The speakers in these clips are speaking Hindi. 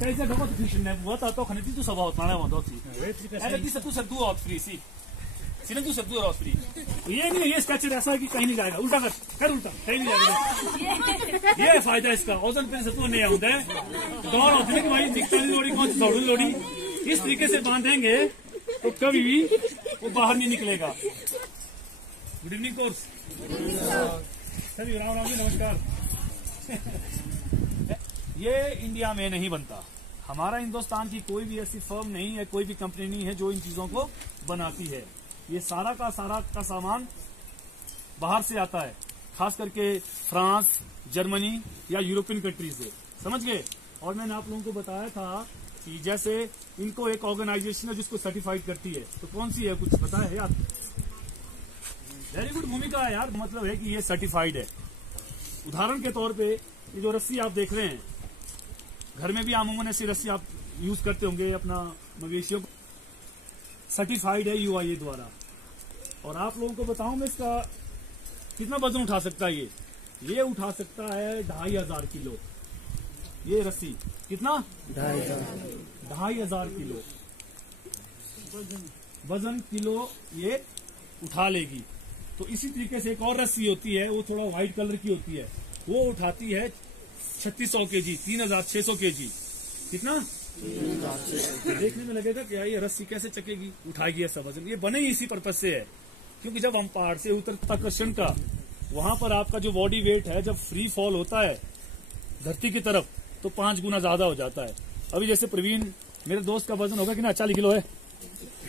Kaysa dapat fishing net buat atau kan itu sabah utana mau dosi. Ada di satu satu out free sih. Sini tu satu out free. ये नहीं ये स्ट्रक्चर ऐसा है कि कहीं नहीं जाएगा उल्टा कर उल्टा कहीं नहीं जाएगा ये फायदा इसका ओजन पे सत्व नहीं आता है दौड़ होती है कि भाई दिखता नहीं लोड़ी कौन सी दौड़ू लोड़ी इस तरीके से बांधेंगे तो कभी भी वो बाहर नहीं निकलेगा। गुड इवनिंग कोर्स सभी राम राम जी नमस्कार। ये इंडिया में नहीं बनता, हमारा हिंदुस्तान की कोई भी ऐसी फर्म नहीं है, कोई भी कंपनी नहीं है जो इन चीजों को बनाती है। ये सारा का सामान बाहर से आता है, खास करके फ्रांस, जर्मनी या यूरोपियन कंट्रीज से, समझ गए। और मैंने आप लोगों को बताया था कि जैसे इनको एक ऑर्गेनाइजेशन है जिसको सर्टिफाइड करती है, तो कौन सी है कुछ पता है यार? वेरी गुड भूमिका है यार, मतलब है कि ये सर्टिफाइड है। उदाहरण के तौर पे ये जो रस्सी आप देख रहे हैं, घर में भी अमूमन ऐसी रस्सी आप यूज करते होंगे अपना मवेशियों को, सर्टिफाइड है UIA द्वारा। और आप लोगों को बताऊं मैं इसका कितना वजन उठा सकता है। ये उठा सकता है 2500 किलो। ये रस्सी कितना 2500 किलो वजन किलो ये उठा लेगी। तो इसी तरीके से एक और रस्सी होती है, वो थोड़ा व्हाइट कलर की होती है, वो उठाती है 3600 kg, 3600 kg। कितना देखने में लगेगा क्या ये रस्सी कैसे चकेगी, उठाएगी ऐसा वजन। ये बने ही इसी पर्पज से है, क्योंकि जब हम पहाड़ से उतरता आकर्षण का, वहां पर आपका जो बॉडी वेट है जब फ्री फॉल होता है धरती की तरफ तो 5 गुना ज्यादा हो जाता है। अभी जैसे प्रवीण मेरे दोस्त का वजन होगा कि ना 40 किलो है,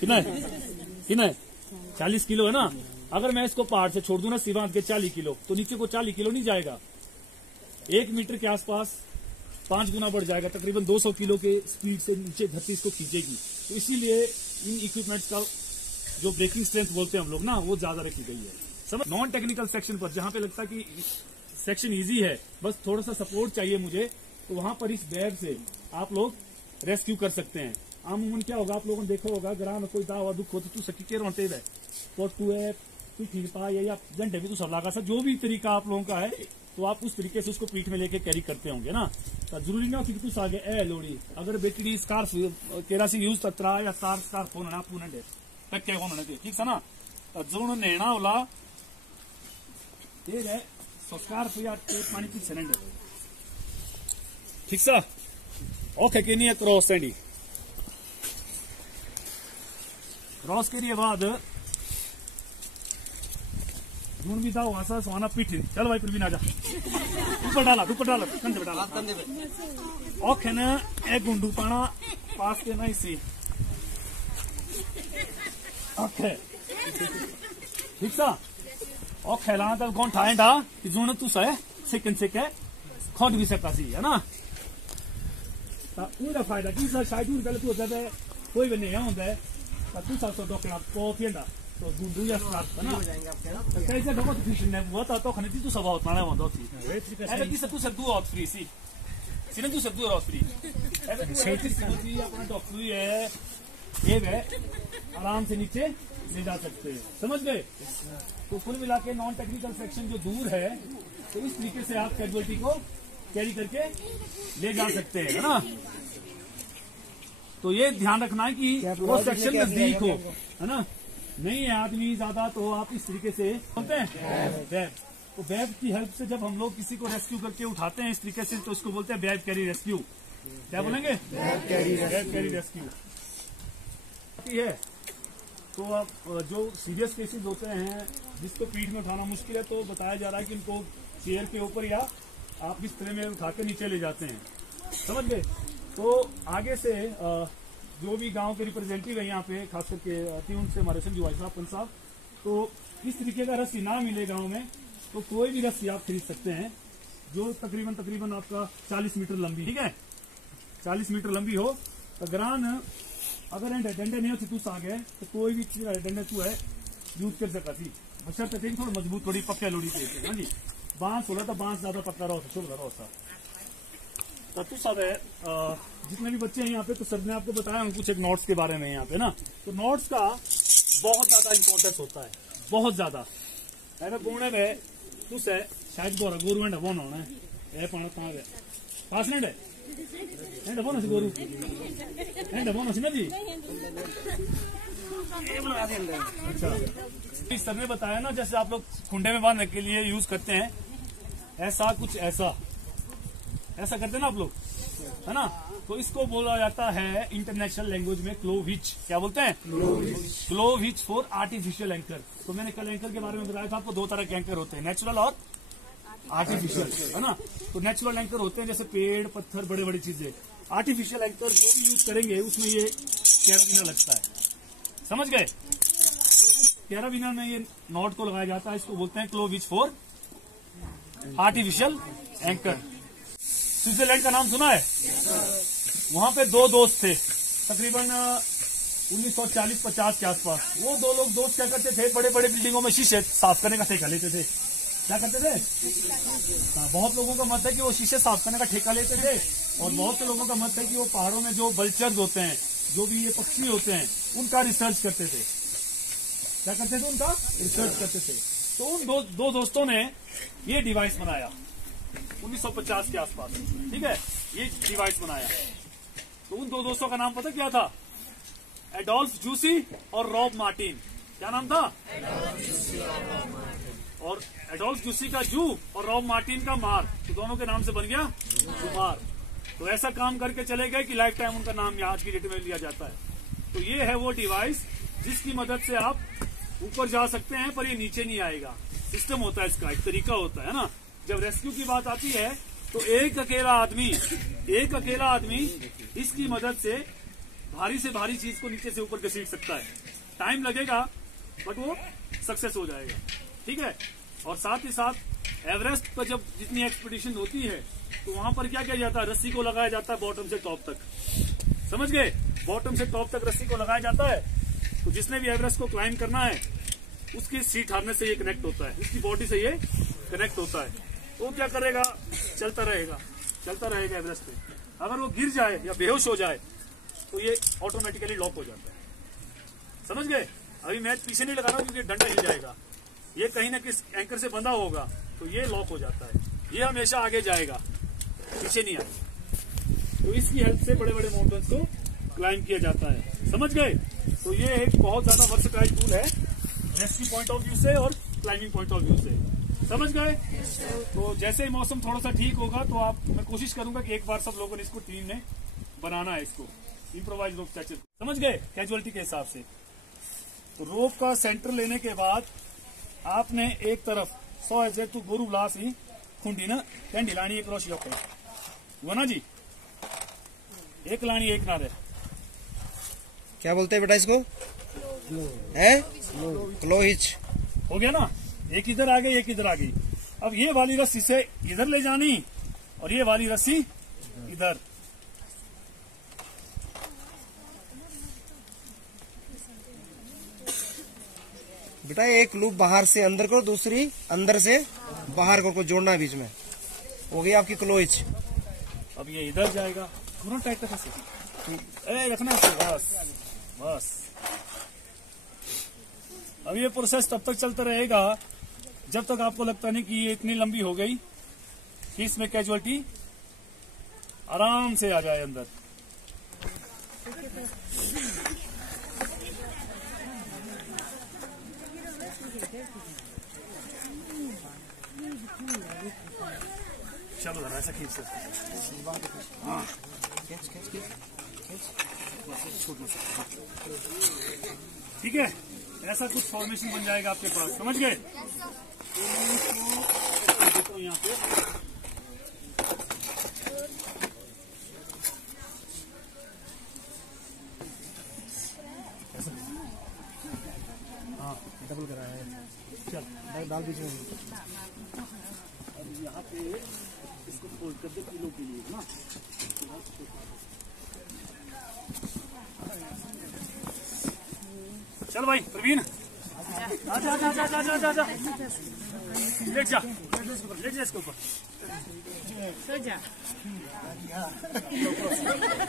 कितना है 40 किलो है ना। अगर मैं इसको पहाड़ से छोड़ दूं ना सीवांत के 40 किलो, तो नीचे को 40 किलो नहीं जाएगा, 1 मीटर के आसपास 5 गुना बढ़ जाएगा, तकरीबन 200 किलो के स्पीड से नीचे धरती इसको खींचेगी। तो इसीलिए इन इक्विपमेंट्स का जो ब्रेकिंग स्ट्रेंथ बोलते हैं हम लोग ना, वो ज्यादा रखी गई है। समझ। नॉन टेक्निकल सेक्शन पर जहां पे लगता है कि सेक्शन इजी है, बस थोड़ा सा सपोर्ट चाहिए मुझे, तो वहां पर इस बैग से आप लोग रेस्क्यू कर सकते हैं। आमूमन क्या होगा, आप लोगों ने देखा होगा, ग्राह में कोई दावा दुख हो तो तू सकी के रोते है तो तू है तू ठीक पा या घंटे भी तू सब लागा सा, जो भी तरीका आप लोगों का है, तो आप उस तरीके से उसको पीठ में लेके कैरी करते होंगे ना। तो जरूरी ना कि कुछ आगे ए लोड़ी अगर बेटी स्कार्फ केरासी यूज तत्रा या स्कार्फ होना पूर्ण टक्के होना ठीक सा ना। जो नेना होला ये है स्कार्फ या पानी की सिलेंडर ठीक सा। ओके के नहीं क्रॉस सेंडी क्रॉस के बाद जून भी था वहां सोना पीठ। चलो भाई प्रवीण आजा, ऊपर डाला कंधे पे डाला। ओके ना एक गुंडू पाना पास के ना इसी। ओके ठीक सा। ओके लाना तब कौन ठाए डा कि जून तू सह सेकंड से के खोद भी सकता सी है ना। उनका फायदा कि सर शायद उनका तू होता है कोई भी नहीं होता है तू सब तो डॉक्टर आपको फिरदा तो गुंडू या स्टार्ट ना कैसे डॉक्टर फिशिंग ने वो तो खने तू सब आउट माने वो दोती ऐसे कि सब तू सब आउट फ्री सी सिने तू सब आउट फ्री ऐसे कि अपना डॉक्टर ही है ये है आराम से नीचे ले जा सकते हैं, समझ गए। तो कुल मिला के नॉन टेक्निकल सेक्शन जो दूर है, तो इस तरीके से आप कैजुअलिटी को कैरी करके ले जा सकते हैं, है ना। तो ये ध्यान रखना है कि वो सेक्शन नजदीक हो, है ना। नहीं है आदमी ज्यादा तो आप इस तरीके से बोलते हैं बैग। तो बैग की हेल्प से जब हम लोग किसी को रेस्क्यू करके उठाते हैं इस तरीके से, तो इसको बोलते हैं बैग कैरी रेस्क्यू। क्या बोलेंगे? बैग कैरी रेस्क्यू है। तो अब जो सीरियस केसेस होते हैं जिसको पीठ में उठाना मुश्किल है, तो बताया जा रहा है कि इनको चेयर के ऊपर या आप बिस्तर में उठा के नीचे ले जाते हैं, समझ गए। तो आगे से जो भी गांव के रिप्रेजेंटेटिव है यहाँ पे, खास करके उनसे हमारे संजू भाई साहब पंत साहब, तो इस तरीके का रस्सी ना मिले गांव में तो कोई भी रस्सी आप खरीद सकते हैं जो तकरीबन आपका 40 मीटर लंबी, ठीक है, 40 मीटर लंबी हो। अगरान अगर डंडे नहीं होती तू सागे तो कोई भी डंडे तू है यूज कर सकता थी, बशर्ते थे थोड़ा मजबूत थोड़ी पक्के लोड़ी थे हाँ जी। बांस हो रहा था, बांस ज्यादा पक्का रहा होता। तो तू सब है जितने भी बच्चे हैं यहाँ पे, तो सर ने आपको बताया कुछ एक नोट्स के बारे में यहाँ पे ना। तो नोट्स का बहुत ज्यादा इंपॉर्टेंस होता है, बहुत ज्यादा। बोने में तुस है शायद गवर्नमेंट वो होना है पासनेट है डबो ना गोरू डबो ना जी। अच्छा, इस सर ने बताया ना, जैसे आप लोग खुंडे में बांधने के लिए यूज करते हैं, ऐसा कुछ ऐसा करते हैं ना आप लोग, है ना। तो इसको बोला जाता है इंटरनेशनल लैंग्वेज में क्लोविच। क्या बोलते हैं? क्लोविच फॉर आर्टिफिशियल एंकर। तो मैंने कल एंकर के बारे में बताया था आपको, दो तरह के एंकर होते हैं, नेचुरल और आर्टिफिशियल, है ना। तो नेचुरल एंकर होते हैं जैसे पेड़, पत्थर, बड़े बड़ी चीजें। आर्टिफिशियल एंकर जो भी यूज करेंगे उसमें ये कैराबिना लगता है, समझ गए। कैराबिना में ये नॉट को लगाया जाता है, इसको बोलते हैं क्लोविच फॉर आर्टिफिशियल एंकर। स्विट्जरलैंड का नाम सुना है? वहां पे दो दोस्त थे, तकरीबन 1940-50 के आसपास। वो दो लोग दोस्त क्या करते थे, बड़े बड़े बिल्डिंगों में शीशे साफ करने का ठेका लेते थे। क्या करते थे? बहुत लोगों का मत है कि वो शीशे साफ करने का ठेका लेते थे, और बहुत से लोगों का मत है कि वो पहाड़ों में जो बल्चर्स होते हैं, जो भी ये पक्षी होते हैं, उनका रिसर्च करते थे। क्या करते थे? उनका रिसर्च करते थे। तो उन दो दोस्तों ने ये डिवाइस बनाया 1950 के आसपास, ठीक है। ये डिवाइस बनाया। तो उन दो दोस्तों का नाम पता क्या था? एडोल्फ जूसी और रॉब मार्टिन। क्या नाम था? और एडोल्फ जूसी का जू और रॉब मार्टिन का मार, तो दोनों के नाम से बन गया जुमार। तो ऐसा काम करके चले गए कि लाइफ टाइम उनका नाम आज की डेट में लिया जाता है। तो ये है वो डिवाइस जिसकी मदद से आप ऊपर जा सकते हैं, पर ये नीचे नहीं आएगा। सिस्टम होता है इसका, एक तरीका होता है ना। जब रेस्क्यू की बात आती है तो एक अकेला आदमी इसकी मदद से भारी से भारी चीज को नीचे से ऊपर घसीट सकता है। टाइम लगेगा बट वो सक्सेस हो जाएगा, ठीक है। और साथ ही साथ एवरेस्ट पर जब जितनी एक्सपीडिशन होती है तो वहां पर क्या किया जाता है, रस्सी को लगाया जाता है बॉटम से टॉप तक, समझ गए। बॉटम से टॉप तक रस्सी को लगाया जाता है। तो जिसने भी एवरेस्ट को क्लाइम करना है उसकी सीट हारने से ये कनेक्ट होता है, उसकी बॉडी से ये कनेक्ट होता है। वो क्या करेगा, चलता रहेगा एवरेस्ट पे। अगर वो गिर जाए या बेहोश हो जाए तो ये ऑटोमेटिकली लॉक हो जाता है, समझ गए। अभी मैं पीछे नहीं लगा रहा हूं क्योंकि डंडा हिल जाएगा। ये कहीं ना किस एंकर से बंधा होगा तो ये लॉक हो जाता है। ये हमेशा आगे जाएगा, पीछे नहीं आएगा। तो इसकी हेल्प से बड़े बड़े माउंटेन्स को क्लाइम किया जाता है, समझ गए। तो ये एक बहुत ज्यादा वर्सेटाइल टूल है, रेस्क्यू पॉइंट ऑफ व्यू से और क्लाइंबिंग पॉइंट ऑफ व्यू से, समझ गए। तो जैसे ही मौसम थोड़ा सा ठीक होगा तो मैं कोशिश करूंगा कि एक बार सब लोगों ने इसको टीम में बनाना है, इसको इम्प्रोवाइज रोप स्ट्रक्चर, समझ गए, कैजुअलिटी के हिसाब से। तो रोप का सेंटर लेने के बाद आपने एक तरफ 100 एजे टू गोरू ब्लास ही खुंडी ना कैंडी लानी एक रोशी वो ना जी, एक लानी एक ना रहे। क्या बोलते हैं बेटा इसको? है क्लोविच। हो गया ना, एक इधर आ गई एक इधर आ गई। अब ये वाली रस्सी से इधर ले जानी और ये वाली रस्सी इधर। बेटा एक लूप बाहर से अंदर को, दूसरी अंदर से बाहर को जोड़ना है बीच में, हो गई आपकी क्लोविच। अब ये इधर जाएगा, पूरा टाइट रखना बस। अब ये प्रोसेस तब तक चलता रहेगा जब तक आपको लगता नहीं कि ये इतनी लंबी हो गई कि इसमें कैजुअलिटी आराम से आ जाए अंदर। चलो जरा ऐसा खींच सकते, हाँ ठीक है। ऐसा कुछ फॉर्मेशन बन जाएगा आपके पास, समझ गए। देखो यहाँ पे हाँ डबल कराया है, चल डाल बीच में। अब यहाँ पे इसको फोल्ड कर दे किलो के लिए ना। चल भाई प्रवीण, आजा आजा आजा आजा आजा आजा, लेट जा इसके ऊपर।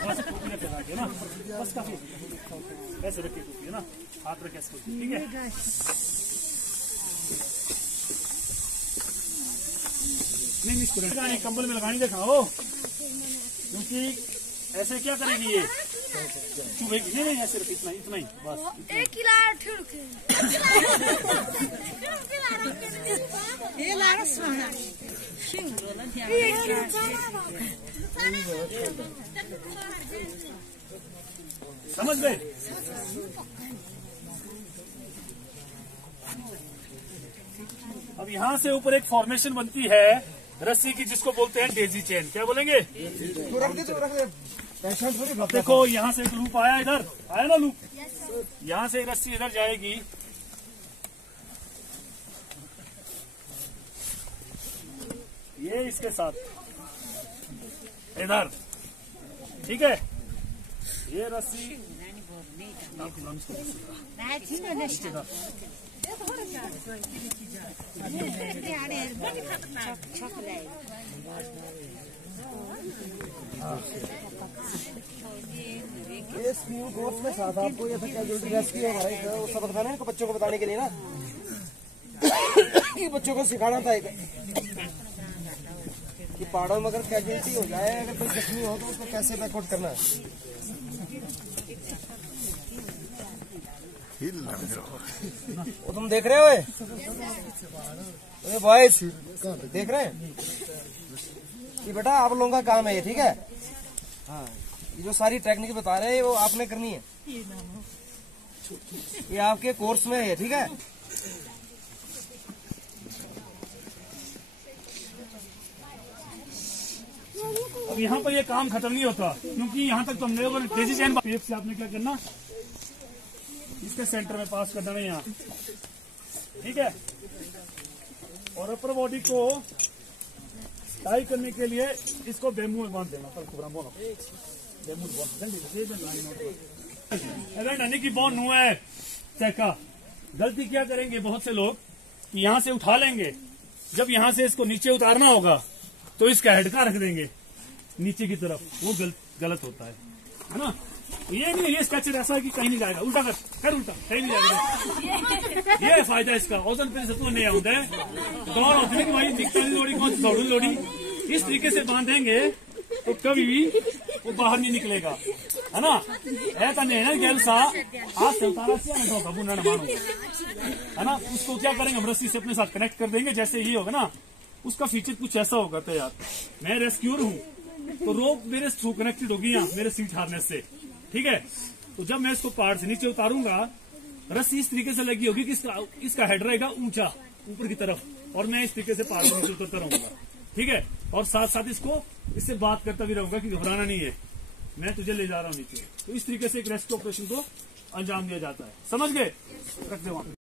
बस टोपी लगा के ना, बस काफी ऐसे रखे टोपी है ना, हाथ रखे इसको, ठीक है। नहीं कंबल में लगानी देखा हो। क्योंकि ऐसे क्या करेगी ये चुभेगी। नहीं नहीं, सिर्फ इतना इतना ही बस। एक किलो समझ गए? अब यहाँ से ऊपर एक फॉर्मेशन बनती है रस्सी की, जिसको बोलते हैं डेजी चेन। क्या बोलेंगे? देखो यहाँ से एक लूप आया, इधर आया ना लूप, यहाँ से एक रस्सी इधर जाएगी, ये इसके साथ इधर, ठीक है। ये रस्सी ये स्क्रीन कोर्स में साथ आपको ये कैजुअलिटी रेस्क्यू है हमारा, वो सब बताना है इनको बच्चों को बताने के लिए ना, ये बच्चों को सिखाना था कि पहाड़ों में अगर कैजुअलिटी हो जाए, अगर कोई जख्मी हो तो उसको कैसे बैकआउट करना है। वो तुम देख रहे हो बॉयज, देख रहे हैं कि बेटा आप लोगों का काम है ये, ठीक है। हाँ, ये जो सारी टेक्निक बता रहे हैं वो आपने करनी है, ये आपके कोर्स में है, ठीक है। अब यहाँ पर ये काम खत्म नहीं होता, क्योंकि यहाँ तक तो हमने डेजी चेन टेप से आपने क्या करना, इसके सेंटर में पास कर देना यहाँ, ठीक है। और अपर बॉडी को टाई करने के लिए इसको बेम्बू में बांध देना। ननी की बॉन हुआ है चेका। गलती क्या करेंगे बहुत से लोग, यहाँ से उठा लेंगे, जब यहाँ से इसको नीचे उतारना होगा तो इसका हेडका रख देंगे नीचे की तरफ, वो गलत होता है ना। ये नहीं, ये स्ट्रक्चर ऐसा है कि कहीं नहीं जाएगा, उल्टा कर उल्टा कहीं नहीं जाएगा। ये फायदा इसका, ओजन पे सत्व नहीं आता है, दौड़ होती है कि भाई दिखता नहीं लोड़ी कौन सी दौड़ी लोड़ी। इस तरीके से बांधेंगे तो कभी भी वो बाहर नहीं निकलेगा, है ना। ऐसा नहीं है ना गैल सा हाथ से उतारा मानो, है ना। उसको क्या करेंगे, हम रस्सी से अपने साथ कनेक्ट कर देंगे। जैसे ये होगा ना, उसका फीचर कुछ ऐसा होगा। तो यार मैं रेस्क्यूर हूँ, तो रोप मेरे थ्रू कनेक्टेड होगी यहाँ मेरे सीट हार्नेस से, ठीक है। तो जब मैं इसको पहाड़ से नीचे उतारूंगा, रस्सी इस तरीके से लगी होगी कि इसका हेड रहेगा ऊंचा ऊपर की तरफ, और मैं इस तरीके से पहाड़ से नीचे उतरता रहूंगा, ठीक है। और साथ साथ इससे बात करता भी रहूंगा कि घबराना नहीं है, मैं तुझे ले जा रहा हूँ नीचे। तो इस तरीके से एक रेस्क्यू ऑपरेशन को अंजाम दिया जाता है, समझ गए? रख दे वहां।